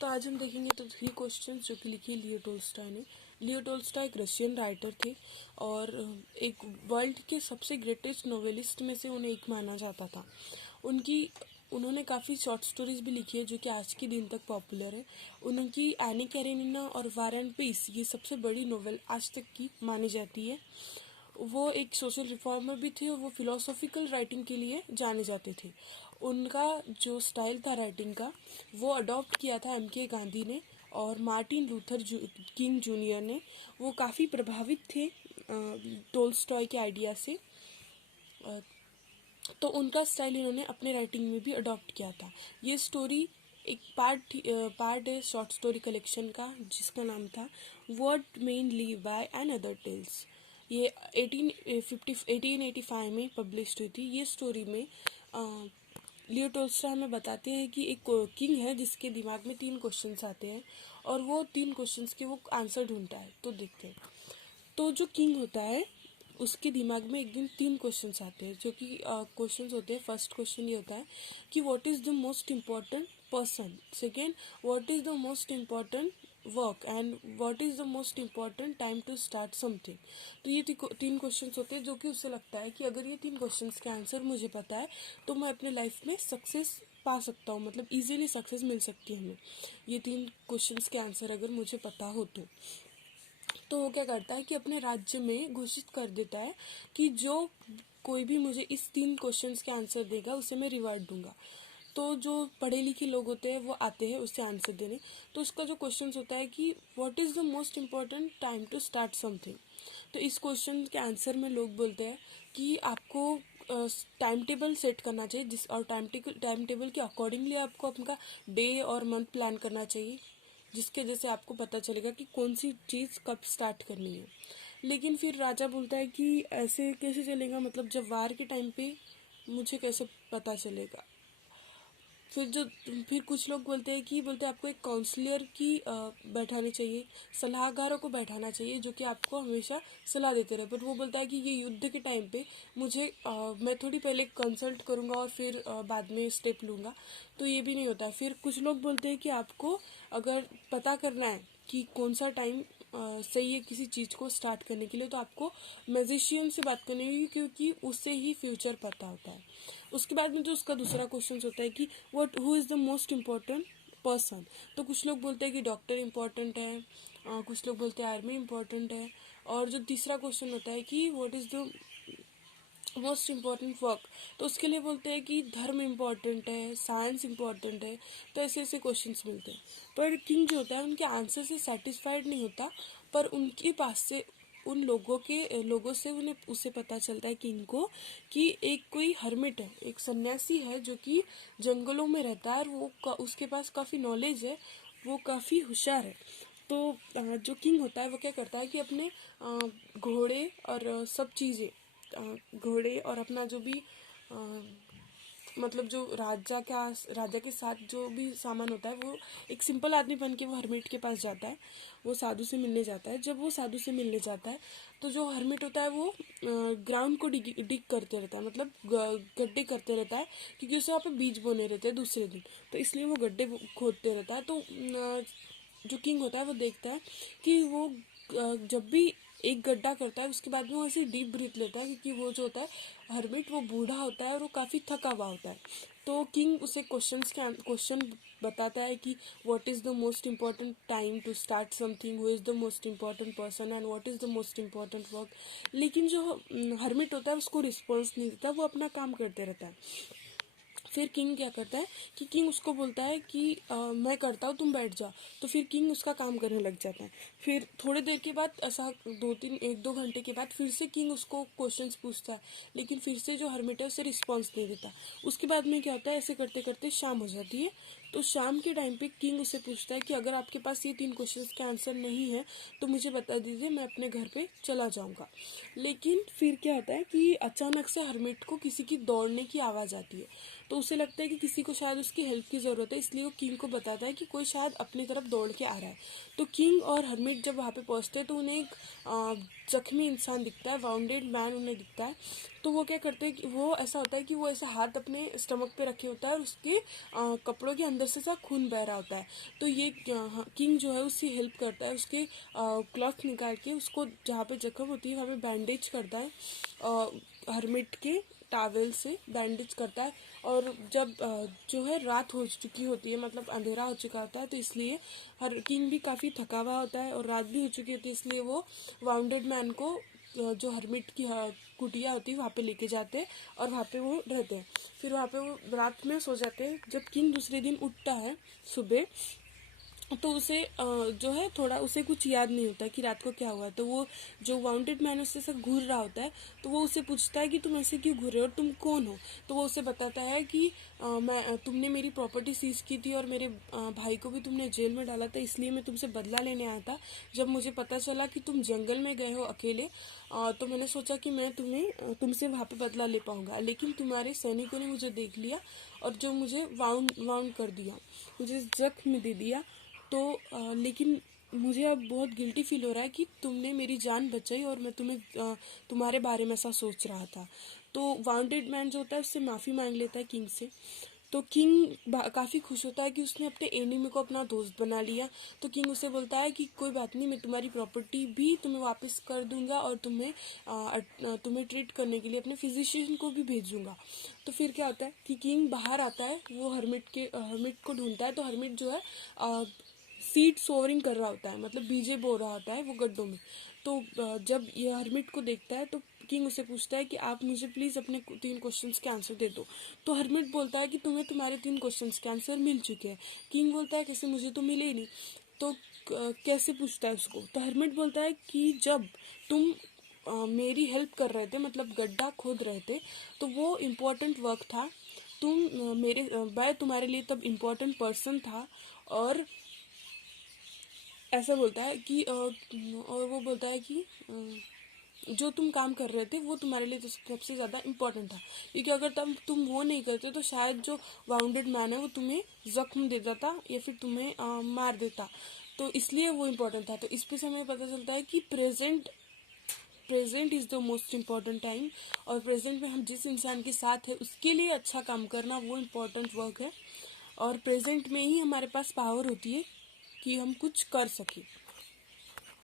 तो आज हम देखेंगे तो 3 क्वेश्चंस जो कि लिखे लियो टोल्स्टॉय ने। लियो टोल्स्टॉय एक रशियन राइटर थे और एक वर्ल्ड के सबसे ग्रेटेस्ट नोवेलिस्ट में से उन्हें एक माना जाता था। उन्होंने काफ़ी शॉर्ट स्टोरीज भी लिखी है जो कि आज के दिन तक पॉपुलर है। उनकी एनी कैरेनिना और वार एंड पीस ये सबसे बड़ी नोवेल आज तक की मानी जाती है। वो एक सोशल रिफॉर्मर भी थे और वो फिलोसॉफिकल राइटिंग के लिए जाने जाते थे। उनका जो स्टाइल था राइटिंग का वो अडॉप्ट किया था एम.के. गांधी ने और मार्टिन लूथर किंग जूनियर ने। वो काफ़ी प्रभावित थे टोल्स्टॉय के आइडिया से, तो उनका स्टाइल इन्होंने अपने राइटिंग में भी अडॉप्ट किया था। ये स्टोरी एक पार्ट है शॉर्ट स्टोरी कलेक्शन का जिसका नाम था what men live by and other tales. ये 1885 में पब्लिश हुई थी। ये स्टोरी में लियो टोल्स्टॉय हमें बताते हैं कि एक किंग है जिसके दिमाग में 3 क्वेश्चंस आते हैं और वो 3 क्वेश्चंस के वो आंसर ढूंढता है। तो देखते हैं। तो जो किंग होता है उसके दिमाग में एक दिन 3 क्वेश्चंस आते हैं जो कि क्वेश्चंस होते हैं। फर्स्ट क्वेश्चन ये होता है कि what is the most important person, second what is the most important work and what is the most important time to start something. तो ये 3 क्वेश्चंस होते हैं जो कि उससे लगता है कि अगर ये 3 क्वेश्चंस के आंसर मुझे पता है तो मैं अपने लाइफ में सक्सेस पा सकता हूँ, मतलब इजीली सक्सेस मिल सकती है हमें ये 3 क्वेश्चंस के आंसर अगर मुझे पता हो तो वो क्या करता है कि अपने राज्य में घोषित कर देता है कि जो कोई भी मुझे इस 3 क्वेश्चंस के आंसर देगा उसे मैं रिवार्ड दूंगा। तो जो पढ़े लिखे लोग होते हैं वो आते हैं उससे आंसर देने। तो उसका जो क्वेश्चन होता है कि what is the most important time to start something. तो इस क्वेश्चन के आंसर में लोग बोलते हैं कि आपको टाइम टेबल सेट करना चाहिए जिस और टाइम टेबल के अकॉर्डिंगली आपको अपना डे और मंथ प्लान करना चाहिए जिसके जैसे आपको पता चलेगा कि कौन सी चीज़ कब स्टार्ट करनी है। लेकिन फिर राजा बोलता है कि ऐसे कैसे चलेगा, मतलब जब वार के टाइम पे मुझे कैसे पता चलेगा। फिर कुछ लोग बोलते हैं आपको एक काउंसलर की बैठानी चाहिए, सलाहकारों को बैठाना चाहिए जो कि आपको हमेशा सलाह देते रहे। पर वो बोलता है कि ये युद्ध के टाइम पे मैं थोड़ी पहले कंसल्ट करूँगा और फिर बाद में स्टेप लूँगा, तो ये भी नहीं होता। फिर कुछ लोग बोलते हैं कि आपको अगर पता करना है कि कौन सा टाइम सही है किसी चीज़ को स्टार्ट करने के लिए तो आपको मैजिशियन से बात करनी होगी क्योंकि उससे ही फ्यूचर पता होता है। उसके बाद में जो उसका दूसरा क्वेश्चन होता है कि what who is the most important person. तो कुछ लोग बोलते हैं कि डॉक्टर इम्पोर्टेंट है, कुछ लोग बोलते हैं आर्मी इम्पोर्टेंट है। और जो तीसरा क्वेश्चन होता है कि what is the most important work, तो उसके लिए बोलते हैं कि धर्म इम्पॉर्टेंट है, साइंस इम्पॉर्टेंट है। तो ऐसे ऐसे क्वेश्चंस मिलते हैं। पर किंग जो होता है उनके आंसर से सेटिस्फाइड नहीं होता, पर उनके पास से उन लोगों से उसे पता चलता है किंग को कि एक कोई हर्मिट है, एक सन्यासी है जो कि जंगलों में रहता है और उसके पास काफ़ी नॉलेज है, वो काफ़ी होशियार है। तो जो किंग होता है वो क्या करता है कि अपने घोड़े और सब चीज़ें घोड़े और अपना जो भी मतलब जो राजा के साथ जो भी सामान होता है वो एक सिंपल आदमी बन के वो हर्मिट के पास जाता है, वो साधु से मिलने जाता है। जब वो साधु से मिलने जाता है तो जो हर्मिट होता है वो ग्राउंड को डिग करते रहता है, मतलब गड्ढे करते रहता है क्योंकि उसे वहाँ पे बीज बोने रहते हैं दूसरे दिन, तो इसलिए वो गड्ढे खोदते रहता है। तो जो किंग होता है वो देखता है कि वो जब भी एक गड्ढा करता है उसके बाद में वो ऐसे डीप ब्रीथ लेता है क्योंकि वो जो होता है हर्मिट वो बूढ़ा होता है और वो काफ़ी थका हुआ होता है। तो किंग उसे क्वेश्चन बताता है कि what is the most important time to start something, who is the most important person and what is the most important work. लेकिन जो हर्मिट होता है उसको रिस्पॉन्स नहीं देता, वो अपना काम करते रहता है। फिर किंग क्या करता है कि किंग उसको बोलता है कि मैं करता हूँ तुम बैठ जाओ। तो फिर किंग उसका काम करने लग जाता है। फिर थोड़ी देर के बाद ऐसा 1-2 घंटे के बाद फिर से किंग उसको क्वेश्चंस पूछता है, लेकिन फिर से जो हर्मिट है उसे रिस्पॉन्स नहीं देता। उसके बाद में क्या होता है, ऐसे करते करते शाम हो जाती है। तो शाम के टाइम पे किंग उसे पूछता है कि अगर आपके पास ये 3 क्वेश्चंस के आंसर नहीं है तो मुझे बता दीजिए, मैं अपने घर पे चला जाऊंगा। लेकिन फिर क्या होता है कि अचानक से हर्मिट को किसी की दौड़ने की आवाज़ आती है। तो उसे लगता है कि किसी को शायद उसकी हेल्प की ज़रूरत है, इसलिए वो किंग को बताता है कि कोई शायद अपनी तरफ दौड़ के आ रहा है। तो किंग और हर्मिट जब वहाँ पे पहुँचते हैं तो उन्हें एक जख्मी इंसान दिखता है, वाउंडेड मैन उन्हें दिखता है। तो वो क्या करते हैं कि वो ऐसा होता है कि वो ऐसा हाथ अपने स्टमक पे रखे होता है और उसके कपड़ों के अंदर से सा खून बह रहा होता है। तो ये किंग जो है उसकी हेल्प करता है, उसके क्लॉथ निकाल के उसको जहाँ पे जख्म होती है वहाँ पे बैंडेज करता है, हर्मिट के टावेल से बैंडेज करता है। और जब जो है रात हो चुकी होती है, मतलब अंधेरा हो चुका होता है, तो इसलिए हर किंग भी काफ़ी थका हुआ होता है और रात भी हो चुकी होती है, इसलिए वो वाउंडेड मैन को जो हर्मिट की कुटिया होती है वहाँ पे लेके जाते हैं और वहाँ पे वो रहते हैं। फिर वहाँ पे वो रात में सो जाते हैं। जब किंग दूसरे दिन उठता है सुबह, तो उसे जो है थोड़ा उसे कुछ याद नहीं होता कि रात को क्या हुआ। तो वो जो वाउंटेड मैन उससे सब घूर रहा होता है, तो वो उसे पूछता है कि तुम ऐसे क्यों घूर रहे हो और तुम कौन हो। तो वो उसे बताता है कि तुमने मेरी प्रॉपर्टी सीज की थी और मेरे भाई को भी तुमने जेल में डाला था, इसलिए मैं तुमसे बदला लेने आया था। जब मुझे पता चला कि तुम जंगल में गए हो अकेले, तो मैंने सोचा कि मैं तुमसे वहाँ पे बदला ले पाऊंगा, लेकिन तुम्हारे सैनिकों ने मुझे देख लिया और जो मुझे वाउंड वाउंड कर दिया, मुझे जख्म दे दिया। तो लेकिन मुझे अब बहुत गिल्टी फील हो रहा है कि तुमने मेरी जान बचाई और मैं तुम्हारे बारे में ऐसा सोच रहा था। तो वाउंडेड मैन जो होता है उससे माफ़ी मांग लेता है किंग से। तो किंग काफ़ी खुश होता है कि उसने अपने एनिमी को अपना दोस्त बना लिया। तो किंग उसे बोलता है कि कोई बात नहीं, मैं तुम्हारी प्रॉपर्टी भी तुम्हें वापस कर दूंगा और तुम्हें ट्रीट करने के लिए अपने फिजिशियन को भी भेजूंगा। तो फिर क्या होता है कि किंग बाहर आता है, वो हर्मिट को ढूंढता है। तो हर्मिट जो है सीड सोवरिंग कर रहा होता है, मतलब बीजे बो रहा होता है वो गड्ढों में। तो जब ये हर्मिट को देखता है तो किंग उसे पूछता है कि आप मुझे प्लीज़ अपने 3 क्वेश्चंस के आंसर दे दो। तो हर्मिट बोलता है कि तुम्हें तुम्हारे 3 क्वेश्चंस के आंसर मिल चुके हैं। किंग बोलता है कैसे, मुझे तो मिले ही नहीं। तो कैसे पूछता है उसको। तो हर्मिट बोलता है कि जब तुम मेरी हेल्प कर रहे थे, मतलब गड्ढा खोद रहे थे, तो वो इम्पोर्टेंट वर्क था। मैं तुम्हारे लिए तब इम्पोर्टेंट पर्सन था। और ऐसा बोलता है कि और वो बोलता है कि जो तुम काम कर रहे थे वो तुम्हारे लिए तो सबसे ज़्यादा इम्पोर्टेंट था, क्योंकि अगर तुम वो नहीं करते तो शायद जो वाउंडेड मैन है वो तुम्हें जख्म दे देता या फिर तुम्हें मार देता। तो इसलिए वो इम्पोर्टेंट था। तो इस पे से हमें पता चलता है कि present is the most important time. और प्रेजेंट में हम जिस इंसान के साथ है उसके लिए अच्छा काम करना वो इम्पोर्टेंट वर्क है। और प्रेजेंट में ही हमारे पास पावर होती है कि हम कुछ कर सकें।